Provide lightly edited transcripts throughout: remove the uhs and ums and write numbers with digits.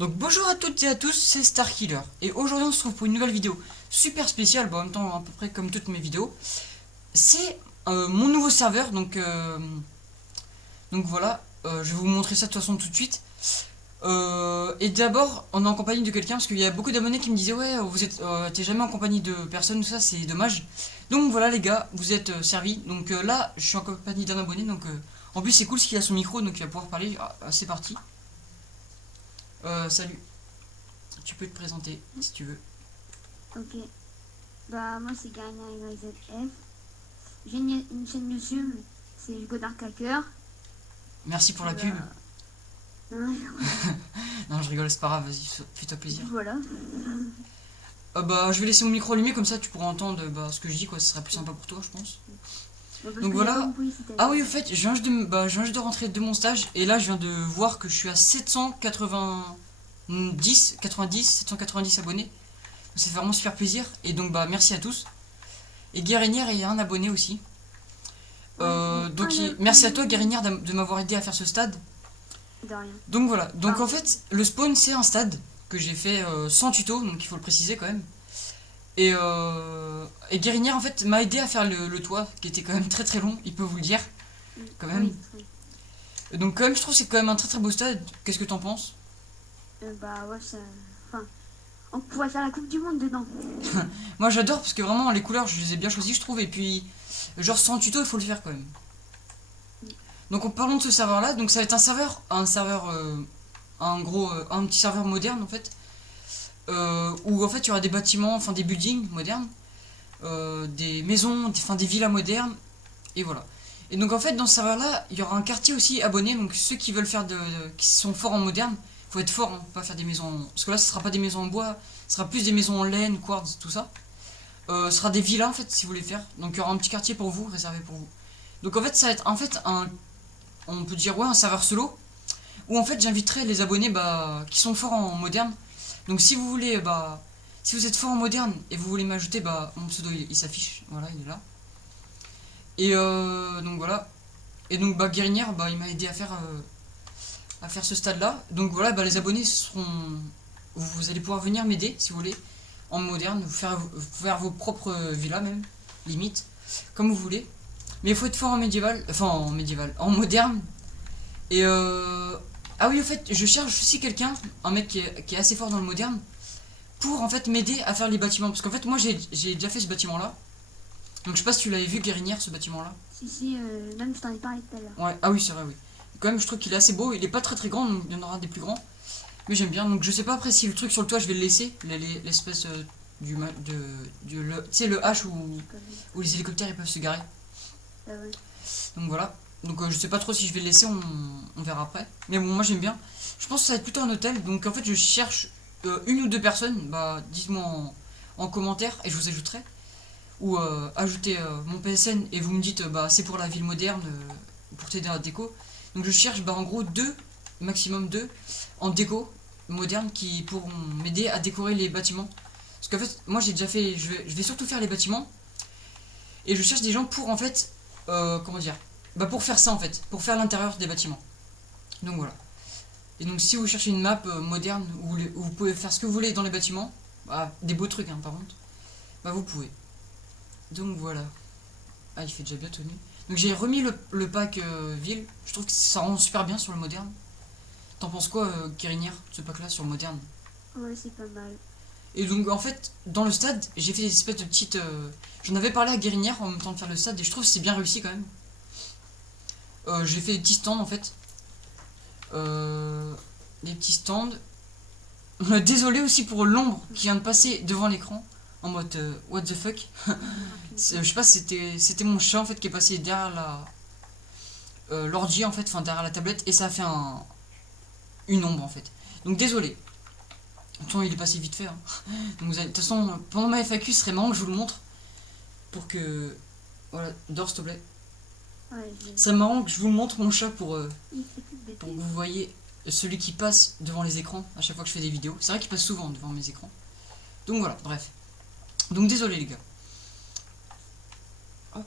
Donc bonjour à toutes et à tous, c'est Starkiller. Et aujourd'hui on se retrouve pour une nouvelle vidéo super spéciale, bon, en même temps à peu près comme toutes mes vidéos. C'est mon nouveau serveur, donc voilà, je vais vous montrer ça de toute façon tout de suite. Et d'abord, on est en compagnie de quelqu'un, parce qu'il y a beaucoup d'abonnés qui me disaient ouais, vous êtes, t'es jamais en compagnie de personne, tout ça c'est dommage. Donc voilà les gars, vous êtes servis. Donc là, je suis en compagnie d'un abonné, donc en plus c'est cool parce qu'il a son micro, donc il va pouvoir parler. C'est parti. Salut. Tu peux te présenter si tu veux. Ok. Bah, moi, c'est Garina YZF. J'ai une chaîne YouTube, c'est Godard Hacker. Merci pour la pub. Hein, Non, je rigole, c'est pas grave, vas-y, fais-toi plaisir. voilà. Bah, je vais laisser mon micro allumé, comme ça tu pourras entendre ce que je dis, quoi, ce sera plus sympa pour toi, je pense. Bon, parce Donc que y a pas voilà. beaucoup publicité. Ah oui, au fait, je viens juste de rentrer de mon stage, et là je viens de voir que je suis à 790 abonnés. Ça fait vraiment super plaisir, et donc bah merci à tous. Et Guérinière est un abonné aussi. Merci à toi Guérinière de m'avoir aidé à faire ce stade. De rien. Donc voilà, donc Ah. en fait, le spawn c'est un stade que j'ai fait sans tuto, donc il faut le préciser quand même. Et Guérinière en fait m'a aidé à faire le toit, qui était quand même très très long, il peut vous le dire, quand même. Oui. Donc quand même je trouve que c'est quand même un très très beau stade, qu'est-ce que t'en penses? Bah, ouais, ça. Enfin, on pourrait faire la Coupe du Monde dedans. Moi j'adore parce que vraiment les couleurs je les ai bien choisies je trouve, et puis genre sans tuto il faut le faire quand même. Donc en parlant de ce serveur là, donc ça va être un petit serveur moderne en fait. Où en fait il y aura des bâtiments, enfin des buildings modernes, des maisons, des villas modernes, et voilà. Et donc en fait dans ce serveur là, il y aura un quartier aussi abonné, donc ceux qui veulent qui sont forts en moderne, faut être fort, hein, pas faire des maisons, parce que là ce sera pas des maisons en bois, ce sera plus des maisons en laine, quartz, tout ça. Ce sera des villas en fait si vous voulez faire, donc il y aura un petit quartier pour vous, réservé pour vous. Donc en fait ça va être on peut dire ouais un serveur solo, où en fait j'inviterai les abonnés qui sont forts en moderne. Donc si vous voulez, si vous êtes fort en moderne et vous voulez m'ajouter, mon pseudo il s'affiche, voilà, il est là. Et donc voilà. Et donc Guérinière, il m'a aidé à faire ce stade là. Donc voilà, les abonnés seront. Vous allez pouvoir venir m'aider si vous voulez, en moderne, faire vos propres villas même, limite, comme vous voulez. Mais il faut être fort en médiéval, en moderne. Et ah oui, au fait, je cherche aussi quelqu'un, un mec qui est assez fort dans le moderne, pour en fait m'aider à faire les bâtiments. Parce qu'en fait, moi j'ai déjà fait ce bâtiment là. Donc je sais pas si tu l'avais vu, Guérinière, ce bâtiment là. Si, même je t'en ai parlé tout à l'heure. Ouais, ah oui, c'est vrai, oui. Quand même, je trouve qu'il est assez beau. Il est pas très très grand, donc il y en aura des plus grands. Mais j'aime bien. Donc je sais pas après si le truc sur le toit, je vais le laisser. L'espèce tu sais, le H où les hélicoptères ils peuvent se garer. Ouais. Donc voilà. Donc je sais pas trop si je vais le laisser, on verra après. Mais bon, moi j'aime bien. Je pense que ça va être plutôt un hôtel. Donc en fait, je cherche une ou deux personnes. Dites-moi en commentaire et je vous ajouterai. Ou ajoutez mon PSN et vous me dites c'est pour la ville moderne, pour t'aider à la déco. Donc je cherche en gros maximum deux en déco moderne qui pourront m'aider à décorer les bâtiments. Parce qu'en fait, moi j'ai déjà fait, je vais surtout faire les bâtiments. Et je cherche des gens pour en fait, comment dire, pour faire ça en fait, pour faire l'intérieur des bâtiments. Donc voilà. Et donc si vous cherchez une map moderne où vous pouvez faire ce que vous voulez dans les bâtiments, des beaux trucs par contre, vous pouvez. Donc voilà. Ah, il fait déjà bientôt nuit. Donc j'ai remis le pack ville. Je trouve que ça rend super bien sur le moderne. T'en penses quoi, Kérinière, ce pack là sur le moderne? Ouais, c'est pas mal. Et donc en fait, dans le stade, j'ai fait des espèces de petites. J'en avais parlé à Guérinière en même temps de faire le stade et je trouve que c'est bien réussi quand même. J'ai fait des petits stands en fait. Des petits stands. Désolé aussi pour l'ombre qui vient de passer devant l'écran en mode what the fuck. Je sais pas, c'était mon chat en fait qui est passé derrière l'ordi en fait, enfin derrière la tablette et ça a fait une ombre en fait. Donc désolé. Attends, il est passé vite fait. Hein. Donc de toute façon, pendant ma FAQ, ce serait marrant que je vous le montre pour que voilà, dors s'il te plaît. Ouais, Ce serait marrant que je vous montre mon chat pour il fait tout bêter. que vous voyez celui qui passe devant les écrans à chaque fois que je fais des vidéos. C'est vrai qu'il passe souvent devant mes écrans. Donc voilà, bref. Donc désolé les gars. Hop.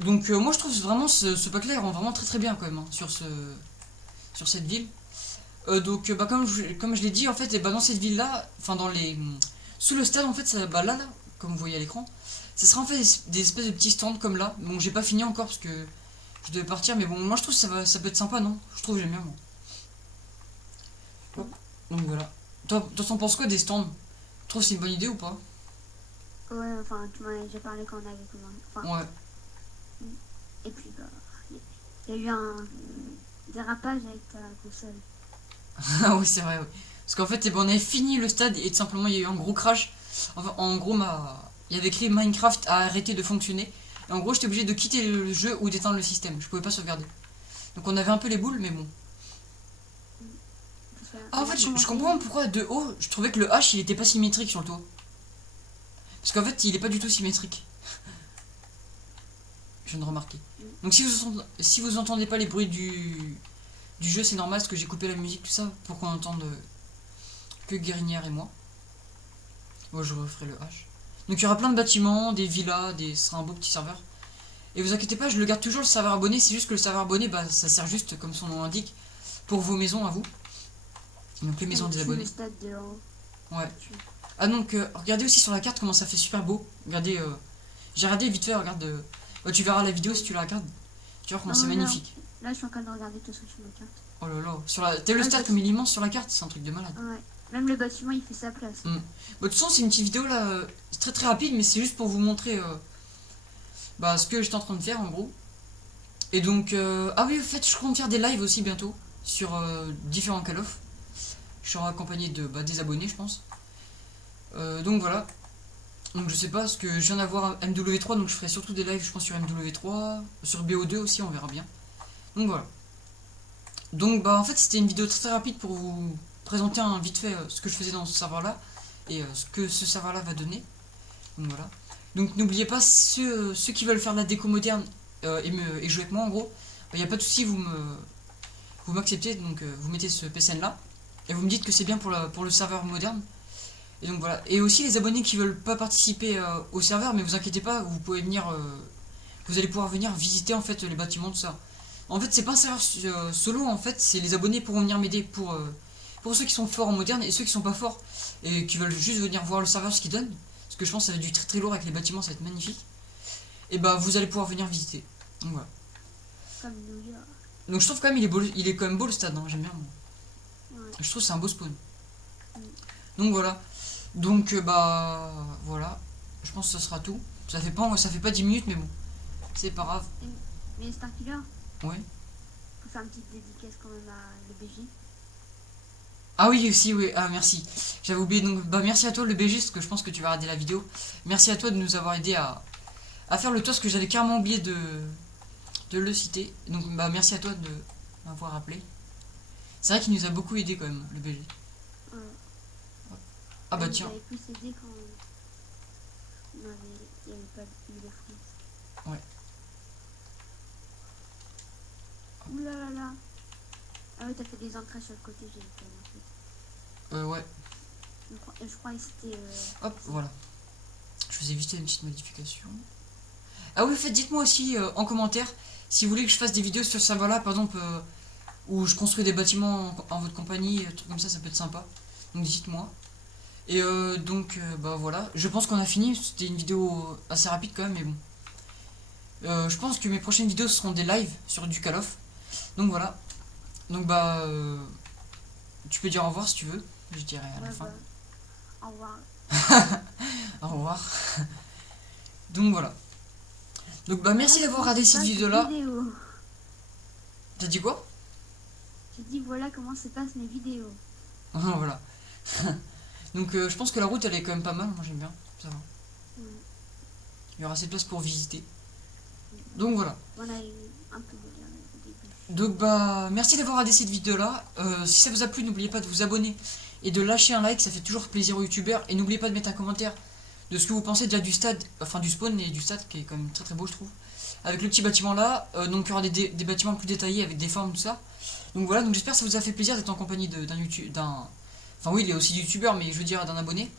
Donc moi je trouve vraiment ce pack là il rend vraiment très très bien quand même sur cette ville. Donc bah comme je l'ai dit en fait, et bah, dans cette ville là, enfin dans les sous le stade en fait, ça, bah là comme vous voyez à l'écran, ça sera en fait des espèces de petits stands comme là. Bon j'ai pas fini encore parce que je devais partir, mais bon moi je trouve que ça peut être sympa, non? Je trouve que j'aime bien moi. Hop. Donc voilà. Toi t'en penses quoi des stands? Tu trouves que c'est une bonne idée ou pas? Ouais, enfin, tu m'en as déjà parlé quand on avait commencé. Enfin, Ouais. et puis, bah, il y a eu un dérapage avec ta console. Ah oui c'est vrai, ouais. Parce qu'en fait, eh ben, on avait fini le stade et tout simplement il y a eu un gros crash. Enfin, en gros, il y avait écrit Minecraft a arrêté de fonctionner. Et en gros, j'étais obligé de quitter le jeu ou d'éteindre le système. Je pouvais pas sauvegarder. Donc on avait un peu les boules, mais bon. Ah, en fait, je comprends pourquoi de haut, je trouvais que le H il était pas symétrique sur le toit. Parce qu'en fait, il est pas du tout symétrique. Je viens de remarquer. Donc si vous entendez pas les bruits du jeu, c'est normal parce que j'ai coupé la musique, tout ça, pour qu'on entende que Guérinière et moi. Moi, je referai le H. Donc il y aura plein de bâtiments, des villas, ce sera un beau petit serveur. Et vous inquiétez pas, je le garde toujours le serveur abonné, c'est juste que le serveur abonné, bah, ça sert juste, comme son nom l'indique, pour vos maisons à vous. Donc les maisons des abonnés. Ouais. Ah donc, regardez aussi sur la carte comment ça fait super beau. Regardez, j'ai regardé vite fait, regarde. Bah, tu verras la vidéo si tu la regardes. Tu vois comment c'est magnifique. Là, je suis en train de regarder tout ça sur la carte. Oh là là, t'as le stade comme il est immense sur la carte, c'est un truc de malade. Ouais. Même le bâtiment, il fait sa place. Bah, de toute façon, c'est une petite vidéo là, c'est très très rapide, mais c'est juste pour vous montrer bah, ce que j'étais en train de faire en gros. Et donc, ah oui, en fait, je compte faire des lives aussi bientôt sur différents Call of. Je serai accompagné de des abonnés, je pense. Donc voilà. Donc je sais pas, parce que je viens d'avoir MW3, donc je ferai surtout des lives, je pense, sur MW3, sur BO2 aussi, on verra bien. Donc voilà. Donc bah en fait, c'était une vidéo très, très rapide pour vous présenter vite fait ce que je faisais dans ce serveur-là et ce que ce serveur-là va donner. Donc voilà. Donc n'oubliez pas, ceux qui veulent faire de la déco moderne et jouer avec moi en gros, il n'y a pas de souci, vous m'acceptez, donc vous mettez ce PSN là et vous me dites que c'est bien pour le serveur moderne. Et donc voilà. Et aussi les abonnés qui veulent pas participer au serveur, mais vous inquiétez pas, vous pouvez venir, vous allez pouvoir venir visiter en fait les bâtiments, tout ça. En fait, c'est pas un serveur solo, en fait, c'est les abonnés pourront venir m'aider pour ceux qui sont forts en moderne et ceux qui sont pas forts et qui veulent juste venir voir le serveur ce qu'il donne. Parce que je pense que ça va être du très très lourd avec les bâtiments, ça va être magnifique. Et bah vous allez pouvoir venir visiter. Donc voilà. Comme New York. Donc je trouve quand même il est quand même beau le stade, hein, j'aime bien. Ouais. Je trouve que c'est un beau spawn. Donc voilà. Donc bah voilà. Je pense que ça sera tout. Ça fait pas 10 minutes, mais bon. C'est pas grave. Mais Starkiller, Ouais. faut faire une petite dédicace quand même à l'EBJ. Ah oui aussi, oui. Ah merci. J'avais oublié, donc bah merci à toi le BG, parce que je pense que tu vas regarder la vidéo. Merci à toi de nous avoir aidé à faire le tour, parce que j'avais carrément oublié de le citer. Donc bah merci à toi de m'avoir rappelé. C'est vrai qu'il nous a beaucoup aidé quand même, le BG. Ouais. Ah bah tiens. Il avait plus aidé quand il n'y avait pas eu de France. Ouais. Ouh là là là. Ah oui, t'as fait des entrées sur le côté, j'ai fait en fait. Ouais. Je crois que c'était... Hop, voilà. Je faisais vite une petite modification. Ah oui, faites, dites-moi aussi en commentaire si vous voulez que je fasse des vidéos sur ce serveur-là, par exemple, où je construis des bâtiments en votre compagnie, trucs comme ça peut être sympa. Donc dites-moi. Et donc, bah voilà. Je pense qu'on a fini. C'était une vidéo assez rapide quand même, mais bon. Je pense que mes prochaines vidéos seront des lives sur du Call of. Donc voilà. Donc bah... tu peux dire au revoir si tu veux. Je dirai à la fin. Au revoir. Au revoir. Donc voilà. Donc bah merci d'avoir regardé cette vidéo-là. T'as dit quoi? J'ai dit voilà comment se passent mes vidéos. Voilà. Donc je pense que la route elle est quand même pas mal, moi j'aime bien, ça va. Il y aura assez de place pour visiter. Donc voilà. On a eu un peu de galère au début. Donc bah merci d'avoir regardé cette vidéo là. Si ça vous a plu, n'oubliez pas de vous abonner et de lâcher un like, ça fait toujours plaisir aux youtubeurs. Et n'oubliez pas de mettre un commentaire de ce que vous pensez déjà du stade, enfin du spawn et du stade qui est quand même très très beau je trouve. Avec le petit bâtiment là, donc il y aura des bâtiments plus détaillés avec des formes tout ça. Donc voilà, donc j'espère que ça vous a fait plaisir d'être en compagnie d'un... Enfin oui, il est aussi youtubeur, mais je veux dire d'un abonné. Ne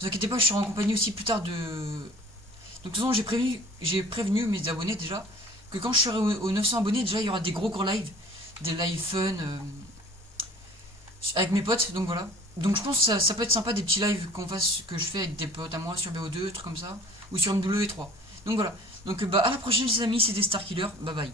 vous inquiétez pas, je serai en compagnie aussi plus tard de... Donc de toute façon, j'ai prévenu mes abonnés déjà que quand je serai aux 900 abonnés, déjà il y aura des gros lives. Des lives fun. avec mes potes, donc voilà. Donc je pense que ça peut être sympa des petits lives qu'on fasse, que je fais avec des potes à moi sur BO2, trucs comme ça, ou sur MW3. Donc voilà. Donc bah à la prochaine les amis, c'était Starkiller, bye bye.